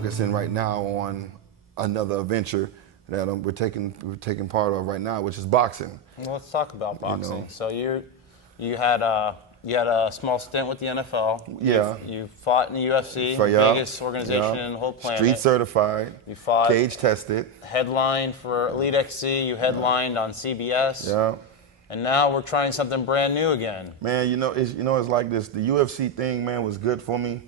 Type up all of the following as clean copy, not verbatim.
focusing right now on another venture that we're taking part of right now, which is boxing. Well, let's talk about boxing. You know. So you had a small stint with the NFL. Yeah. You fought in the UFC, yeah, biggest organization in the whole planet. Street certified. You fought. Cage tested. Headlined for Elite XC. You headlined on CBS. Yeah. And now we're trying something brand new again. Man, it's like this. The UFC thing, man, was good for me,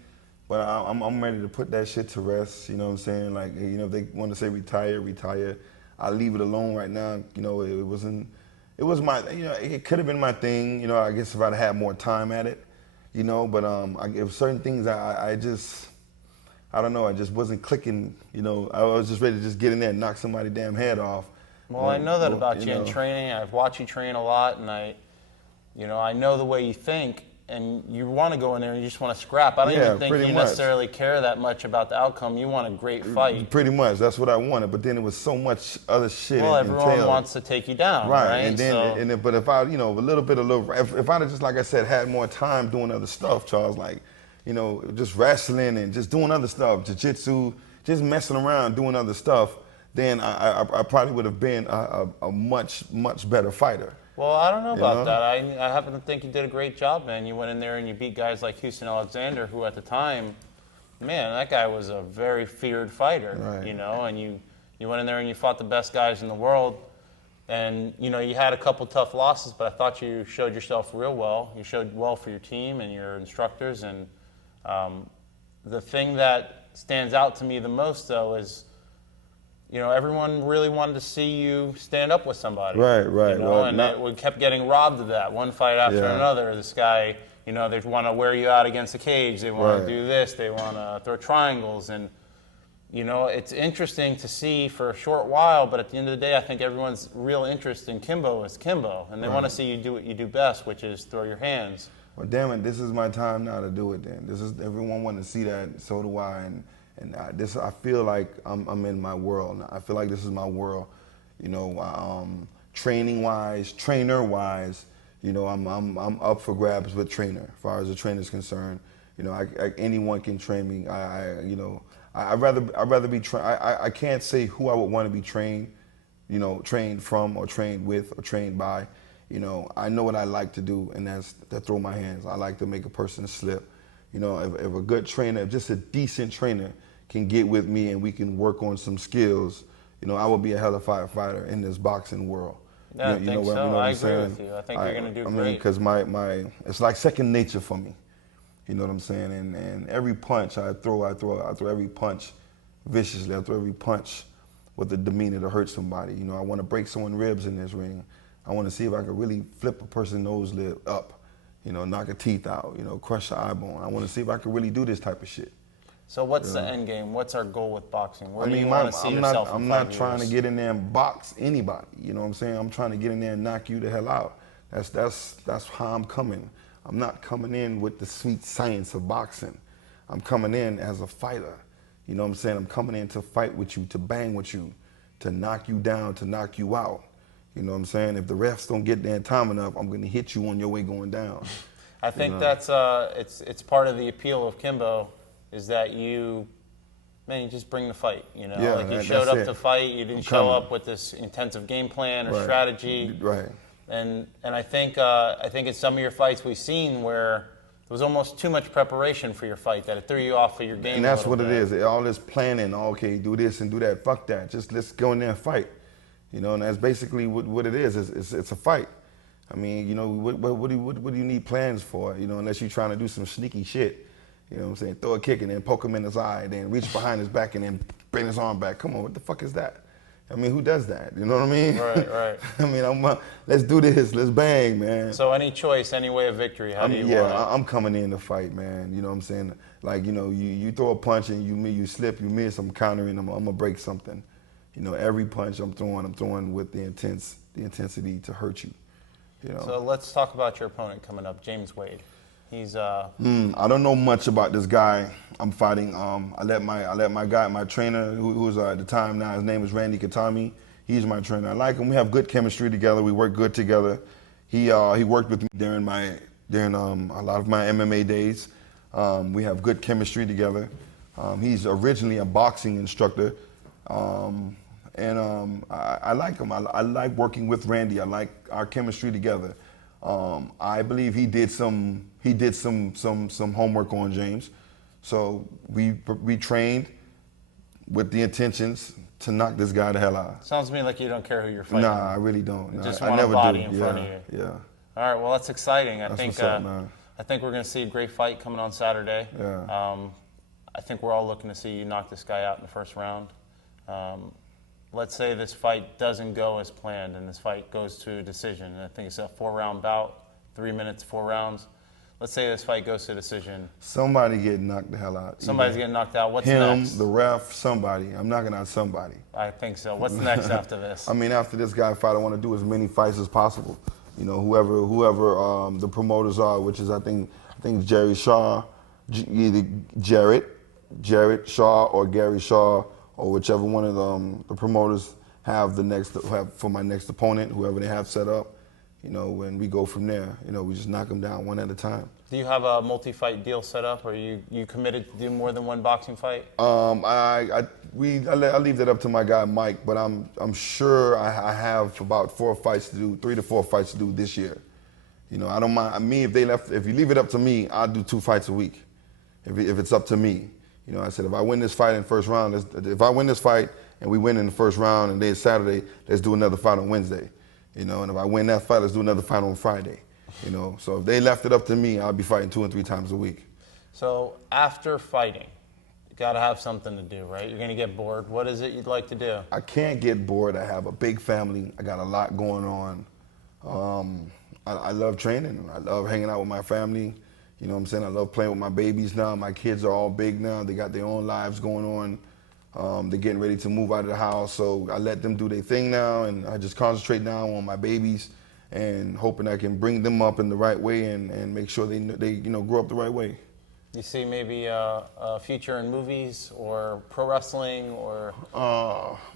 but I'm ready to put that shit to rest. You know what I'm saying? Like, if they want to say retire. I leave it alone right now. It was my, it could have been my thing. I guess if I'd had more time at it, But it was certain things I don't know. I just wasn't clicking. I was just ready to just get in there and knock somebody's damn head off. Well, I know that about you in training. I've watched you train a lot, and I know the way you think, and you want to go in there and you just want to scrap. I don't even think you necessarily care that much about the outcome. You want a great fight. Pretty much, that's what I wanted. But then it was so much other shit. Well, everyone wants to take you down, right? And then, but if I, if I'd have just, like I said, had more time doing other stuff, Charles, like, just wrestling and just doing other stuff, jiu-jitsu, just messing around, doing other stuff, then I probably would have been a much, much better fighter. Well, I don't know about that. I happen to think you did a great job, man. You went in there and you beat guys like Houston Alexander, who at the time, man, that guy was a very feared fighter, right. And you went in there and you fought the best guys in the world. And, you had a couple tough losses, but I thought you showed yourself real well. You showed well for your team and your instructors. And the thing that stands out to me the most, though, is everyone really wanted to see you stand up with somebody. Right. We kept getting robbed of that, one fight after another. This guy, they want to wear you out against the cage. They want to do this. They want to throw triangles. And, it's interesting to see for a short while, but at the end of the day, I think everyone's real interest in Kimbo is Kimbo. And they want to see you do what you do best, which is throw your hands. Well, damn it, this is my time now to do it then. Everyone wanted to see that, so do I. And I feel like I'm in my world. I feel like this is my world, training-wise, trainer-wise. I'm up for grabs with trainer, as far as the trainer's concerned. Anyone can train me. I'd rather be trained. I can't say who I would want to be trained, trained from or trained with or trained by. I know what I like to do, and that's to throw my hands. I like to make a person slip. If a good trainer, if just a decent trainer can get with me and we can work on some skills, I will be a hell of a fighter in this boxing world. Yeah, I think so. I agree with you. I think you're going to do great. Because it's like second nature for me. You know what I'm saying? And every punch I throw every punch viciously. I throw every punch with the demeanor to hurt somebody. I want to break someone's ribs in this ring. I want to see if I can really flip a person's nose lip up. Knock a teeth out, crush an eye bone. I want to see if I can really do this type of shit. So what's the end game? What's our goal with boxing? Where do you want to see yourself in 5 years? I'm not trying to get in there and box anybody. You know what I'm saying? I'm trying to get in there and knock you the hell out. That's how I'm coming. I'm not coming in with the sweet science of boxing. I'm coming in as a fighter. You know what I'm saying? I'm coming in to fight with you, to bang with you, to knock you down, to knock you out. You know what I'm saying? If the refs don't get there in time enough, I'm going to hit you on your way going down. I think that's it's part of the appeal of Kimbo, is that you just bring the fight. Yeah, you showed up to fight. You didn't show up with this intensive game plan or strategy. Right. And I think in some of your fights we've seen where there was almost too much preparation for your fight, that it threw you off of your game. And that's what it is. All this planning. Okay, do this and do that. Fuck that. Just let's go in there and fight. And that's basically what it is. It's a fight. I mean, what do you need plans for? Unless you're trying to do some sneaky shit. You know what I'm saying? Throw a kick and then poke him in his eye, then reach behind his back and then bring his arm back. Come on, what the fuck is that? I mean, who does that? You know what I mean? Right. I mean, let's do this. Let's bang, man. So any choice, any way of victory, how do you want it? I'm coming in to fight, man. You know what I'm saying? Like, you throw a punch and you slip, you miss, I'm countering, I'm going to break something. Every punch I'm throwing with the intensity to hurt you. So let's talk about your opponent coming up, James Wade. He's I don't know much about this guy I'm fighting. I let my trainer, who's at the time now, his name is Randy Katami. He's my trainer. I like him. We have good chemistry together. We work good together. He worked with me during a lot of my MMA days. We have good chemistry together. He's originally a boxing instructor, I like him. I like working with Randy. I like our chemistry together. I believe he did some homework on James, so we trained with the intentions to knock this guy the hell out. Sounds to me like you don't care who you're fighting. Nah, I really don't. You just I want a never body do. in front of you. Yeah. All right, well, that's exciting. I That's think what's up, man. I think we're going to see a great fight coming on Saturday. Yeah. I think we're all looking to see you knock this guy out in the first round. Let's say this fight doesn't go as planned and this fight goes to a decision. I think it's a 4-round bout, 3 minutes, 4 rounds. Let's say this fight goes to a decision. Somebody getting knocked the hell out. Somebody's getting knocked out. What's him, next? the ref, somebody. I'm knocking out somebody. I think so. What's next after this? I mean, after this guy fight, I want to do as many fights as possible. You know, whoever the promoters are, which is I think Jerry Shaw, either Jarrett Shaw or Gary Shaw, or whichever one of the promoters have for my next opponent, whoever they have set up. You know, when we go from there, you know, we just knock them down one at a time. Do you have a multi-fight deal set up? Or are you committed to do more than one boxing fight? I leave that up to my guy Mike, but I'm sure I have about 4 fights to do, 3 to 4 fights to do this year. You know, I don't mind. Me, if you leave it up to me, I'll do 2 fights a week. If it's up to me, you know, I said if I win this fight in the first round, if I win this fight and we win in the first round and then Saturday, let's do another fight on Wednesday. You know, and if I win that fight, let's do another fight on Friday. You know, so if they left it up to me, I'll be fighting 2 and 3 times a week. So after fighting, you got to have something to do, right? You're going to get bored. What is it you'd like to do? I can't get bored. I have a big family. I got a lot going on. I love training. I love hanging out with my family. You know what I'm saying? I love playing with my babies now. My kids are all big now. They got their own lives going on. They're getting ready to move out of the house, so I let them do their thing now, and I just concentrate now on my babies and hoping I can bring them up in the right way and make sure they grow up the right way. You see maybe a future in movies or pro wrestling or?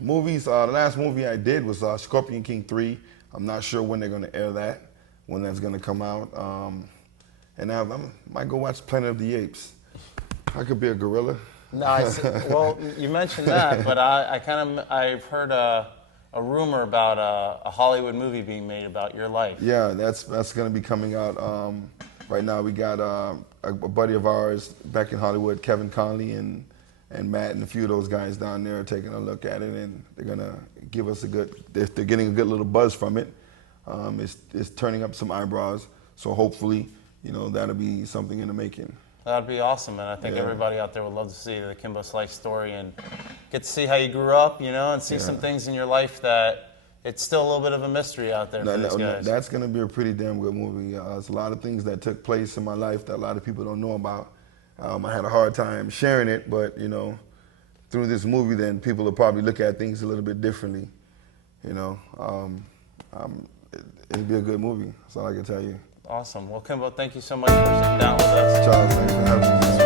Movies, the last movie I did was Scorpion King 3. I'm not sure when they're going to air that, when that's going to come out. And I might go watch Planet of the Apes. I could be a gorilla. No, well, you mentioned that, but I've heard a rumor about a Hollywood movie being made about your life. Yeah, that's going to be coming out. Right now we got a buddy of ours back in Hollywood, Kevin Conley and Matt and a few of those guys down there are taking a look at it, and they're going to give us they're getting a good little buzz from it. It's turning up some eyebrows, so hopefully, you know, that'll be something in the making. That'd be awesome, and I think everybody out there would love to see the Kimbo Slice story and get to see how you grew up, you know, and see some things in your life that it's still a little bit of a mystery out there for these guys. That's going to be a pretty damn good movie. There's a lot of things that took place in my life that a lot of people don't know about. I had a hard time sharing it, but, you know, through this movie, then people will probably look at things a little bit differently, you know. It'll be a good movie. That's all I can tell you. Awesome. Well, Kimbo, thank you so much for sitting down with us. Charles, thanks for having me.